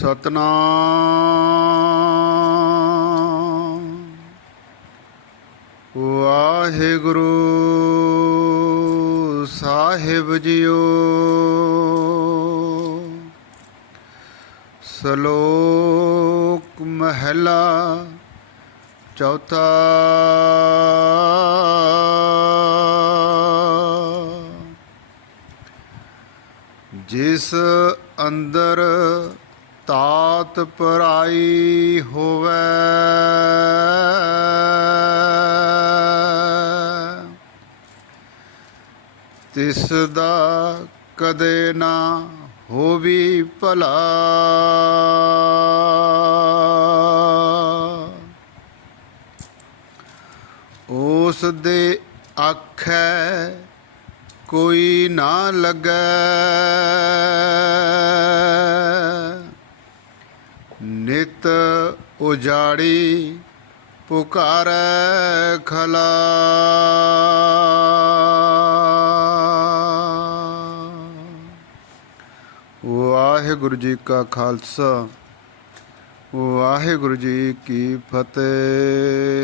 ਸਤਨਾਮ। ਵਾਹਿਗੁਰੂ ਸਾਹਿਬ JIO. ਸ਼ਲੋਕ ਮਹਿਲਾ ਚੌਥਾ। ਜਿਸ ਅੰਦਰ ਤਾਤ ਪਰਾਈ ਹੋਵੇ। ਤਿਸ ਦਾ ਕਦੇ ਨਾ ਹੋਵੀ ਭਲਾ। ਉਸ ਦੇ ਆਖੈ ਕੋਈ ਨਾ ਲੱਗੈ। ਨਿਤ ਉਜਾੜੀ ਪੁਕਾਰੈ ਖਲਾ। ਵਾਹਿਗੁਰੂ ਜੀ ਕਾ ਖਾਲਸਾ ਵਾਹਿਗੁਰੂ ਜੀ ਕੀ ਫਤਿਹ।